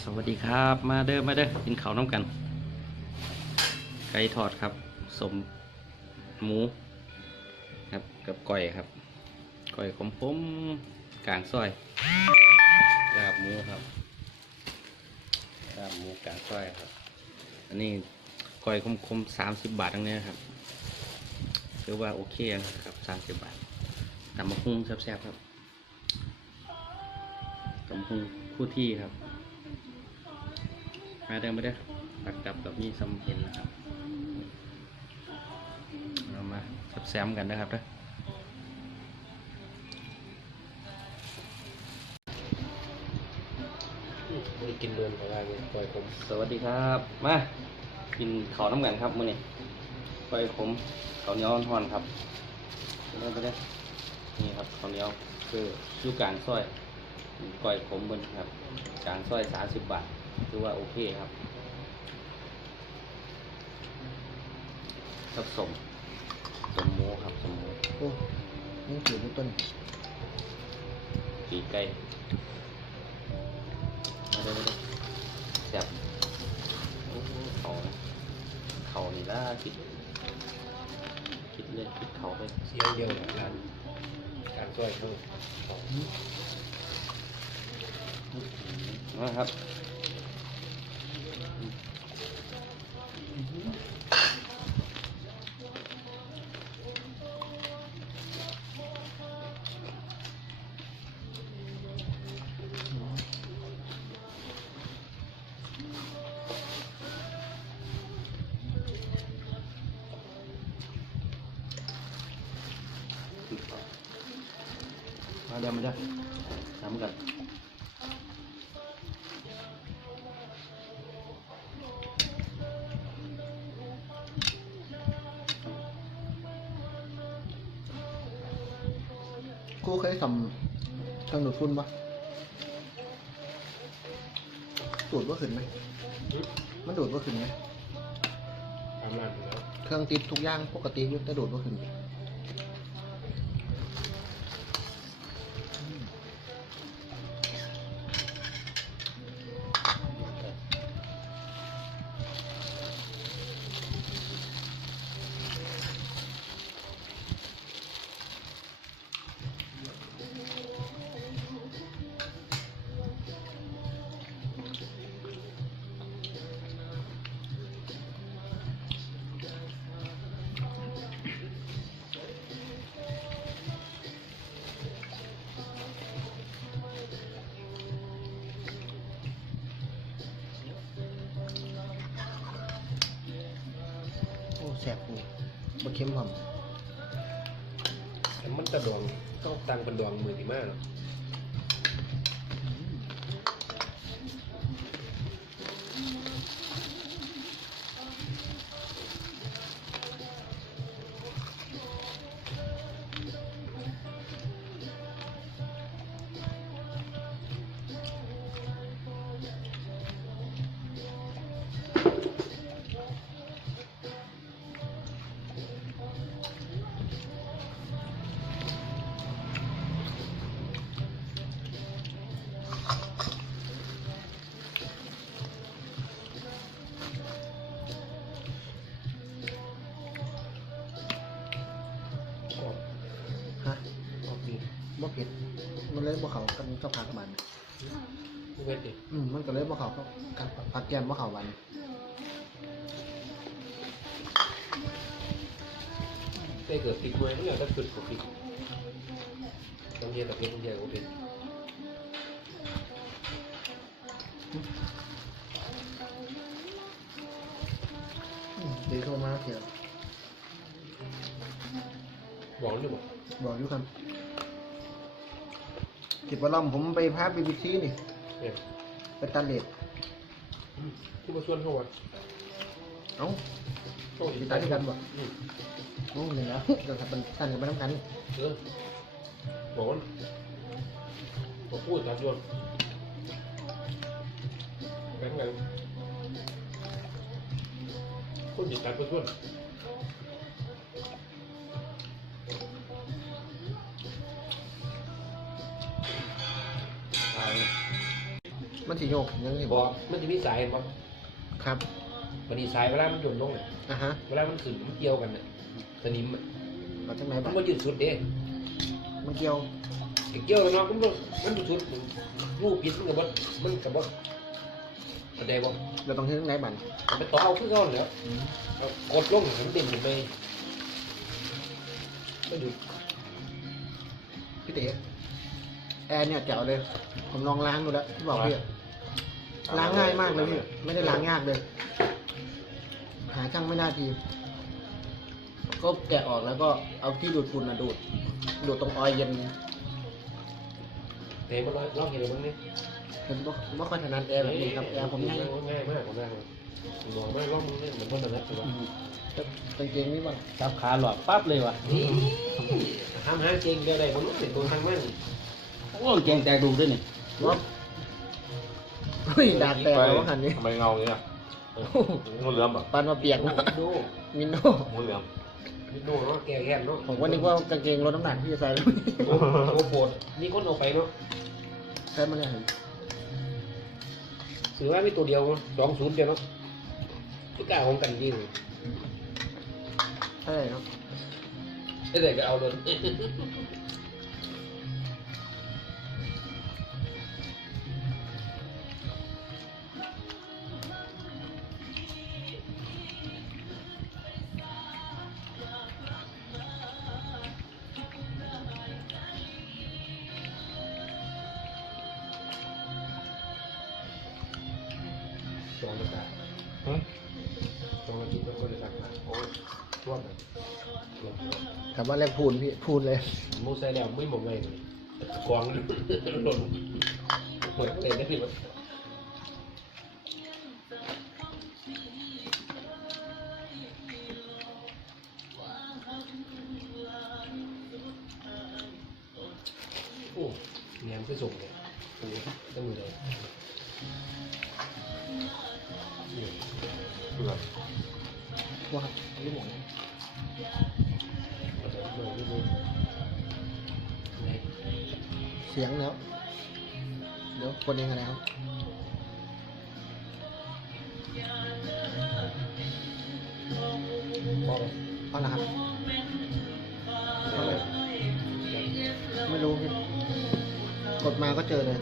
สวัสดีครับมาเด้อมาเด้อกินข้าวน้ำกัน ไก่ทอดครับ สมหมูครับกับก้อยครับก้อยขมขมกลางซอยลาบหมูครับลาบหมูกลางซอยครับ อันนี้ก้อยขมขมสามสิบบาททั้งนี้ครับถือว่าโอเคนะครับสามสิบบาทตำมะฮุ่งแซ่บๆครับ ตำมะฮุ่งคู่ที่ครับมาเดินมาเด้อปักกับกับมีซัมเห็นนะครับเรามาสับแซมกันนะครับเด้อมีกินเดือนของเราเนี่ยปล่อยผม สวัสดีครับ มากินข้าวน้ำกันครับมื้อนี้ก้อยขมข้าวเหนียวห่อนๆครับเริ่มไปเด้อนี่ครับข้าวเหนียวคืออยู่กลางซอย ก้อยขมบนครับกลางซอยสามสิบบาทถือว่าโอเคครับสับสมสมหมูครับสมหมูโอ้นี่ถือเป็นต้นปีกไก่มาเด้อมาเด้อแซ่บโอ้โหเขาเขานี่ล่าคิดคิดเลยคิดเขาเลยเสียงเดียวกับการการช่วยเขาของ นะครับมาเดี๋ยวมาเดี๋ยวทำกันำเครื่องดูดฝุ่นปะดูดว่าขึ้นไหมมันดูดว่าขึ้นไหมทำงานอยู่แล้ว เครื่องติดทุกอย่างปกติอยุ่แต่ดูดว่าขึ้น แสบนี่บะเค็มหอมแต่มันตะดองต้องตังเป็นดองมือดีมากเนาะ เผ็ดมันเลยบ่เขากันก็ผักมันไม่เว้นดิอืมมันก็เลยบ่เขาก็กับผักแก้มบ่เขาวันได้เกิดติดไว้เนี่ยถ้าเกิดกับติดต้องเย็นแต่เพียงเดียวก็เป็นอืมเดี๋ยวโทรมาเสียบอกเลยบอกบอกอยู่ครับ คิดว่าล่ำผมไปพาบีบีซีนี่เนี่ยไปตัดเล็บอืมที่มาชวนเขาวัดเอ้าเขาไปตัดด้วยกันบ่อืมโอ้เนี่ยแล้วเดี๋ยวทำเป็นตัดกันไปน้ำกันเออบอกว่าบอกพูดตัดชวนแบงค์ไงคนหยิบตัดมาชวน มันสิโยกยังสิบอมันจะมีสายเห็นบ่ครับมันมีสายเวลามันหย่นลงเนี่ยอะฮะเวลามันขึ้นมันเกี่ยวกันเนี่ยสนิมอะเอาจากไหนมับ้านงบ่ยืดสุดเด้มันเกี่ยวไอ้เกี่ยวกันเนาะมันบ่มันบ่สุดรูปปิดมันก็บ่มันก็บ่เข้าใจบ่ เราต้องที่ตรงไหนบ้านมันไปต่อเอาคือเก่าแล้วเอากดลงให้มันเด่นขึ้นไปไม่ดูพี่เต๋แอร์เนี่ยแจ๋วเลย ผมลองล้างดูแล้วที่บอกพี่อะ ล้างง่ายมากเลยพี่ไม่ได้ล้างยากเลย หาช่างไม่น่าทีก็แกะออกแล้วก็เอาที่ดูดฝุ่นนะดูด ดูดตรงออยเย็นเตะมันลอยลองเห็นเลยมึงนี่เห็นบ่บ่ค่อยถนัดแอร์แบบนี้ครับแอร์ผมง่ายง่ายมากผมง่ายมากผมบอกไม่ลองมึงนี่เหมือนคนถนัดเลยว่ะแต่กางเกงนี่บ้างจับขาหลอกปั๊บเลยว่ะทำหาจริงเดี๋ยวใดผมรู้สึกตัวทางมันโอ้เก่งใจดูด้วยนี่ เฮ้ยดากแตกแล้วหันนี้ทำไมเงาอย่างนี้อะงูเหลือมเหรอะปันมาเปียกเนาะดูมินโนงูเหลือมดูเนาะแก่แค่เนาะผมก็นึกว่ากางเกงลดน้ำหนักพี่จะใส่แล้วโอ้โหปวดมีคนเอาไปเนาะใช่ไหมเนี่ยเห็นถือว่ามีตัวเดียวสองศูนย์เดียวเนาะทุกกล้าของกันยิ่งใช่เนาะไอ้เด็กก็เอาเลย สองนาฬิกาหึสองนาทีก็เลยตักมาโอ้ยร่วมเลยถามว่าแรกพูนพี่พูนเลยมูใส่แล้วไม่หมดเลยกองหล่นหมดเลยได้พี่มั้ยโอ้เนี่ยมันก็ส่งเลยโอ้ต้องมือเลย นี่เพื่อนว่าลูกหมูเอาเดี๋ยวเสียงแล้ว เดี๋ยวคนเองอะไรครับพอไหมเอาละครับเอาเลยไม่รู้พี่กดมาก็เจอเลย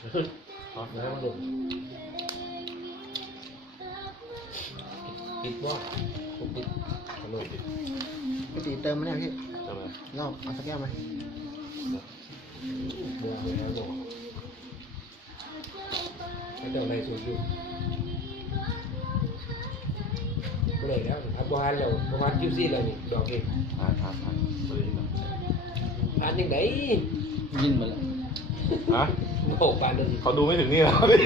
เห็นในทีนะมันหล่นปิดว่าผมปิดขนมปิดพี่ตีเติมไหมเนี่ยพี่ใช่ไหมรอบเอาสักแก้วไหมบัวเลยนะบัวให้เจ้าในสูงอยู่ก็เลยแล้วครับบัวฮันแล้วบัวฮันจิ้วซี่แล้วนี่ดอกเองทานทานทานสวัสดีครับอ่านยังไงยินมาแล้วฮะ โอ้ปานนึงเขาดูไม่ถึงนี่แล้วดิ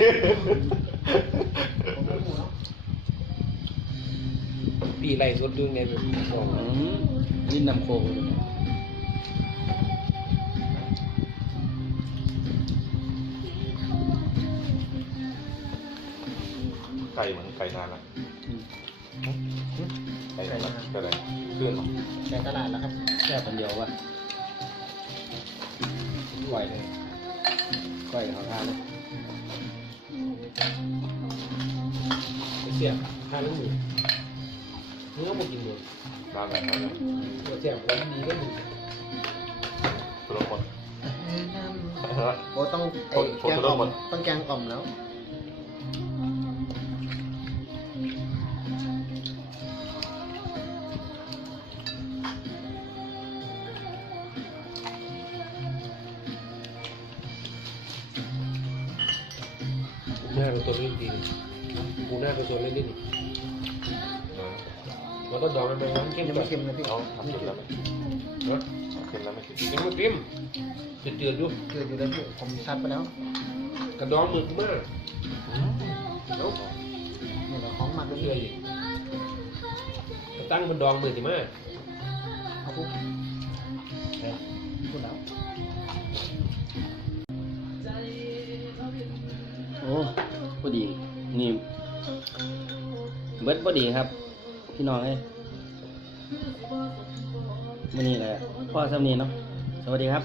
ปีไรสดดูไงแบบบอกอืมยินนำโคงเลยไก่เหมือนไก่นานละอืมไก่นานละไก่อะไรเคลื่อนเหรอแกะตลาดแล้วครับแค่คนเดียวว่ะก่อยเลย ก่อยเขาทานเลยไปเสียบทานแล้วหมูเนื้อหมูกินหมดนานแล้วนานแล้วตัวเสียบแล้วดีก็หมูสุรพลโอ้ต้องไอ้โอ้โหแกงโทษอ่อมโทษต้องแกงอ่อมแล้ว หน้าเป็นตัวเล่นดีกูหน้าเป็นตัวเล่นดีเออเราต้องดองมันไปมันเข้มยังก่อไม่นเค็มนะพี่เอาทำเสร็จแล้วไหมเนาะเค็มแล้วไหมยังไม่เต็มจืดๆอยู่เกิดอยู่แล้วพี่ผมซัดไปแล้ว กระดองมือมากเนาะนี่แหละของหมักเลยเชื่ออีกตั้งเป็นดองมือสิมาเอาปุ๊บพูดแล้ว ดี นี่เบิดบดีครับ พี่น้องเอ้ยมันนี่แหละพ่อสำนีเนาะสวัสดีครับ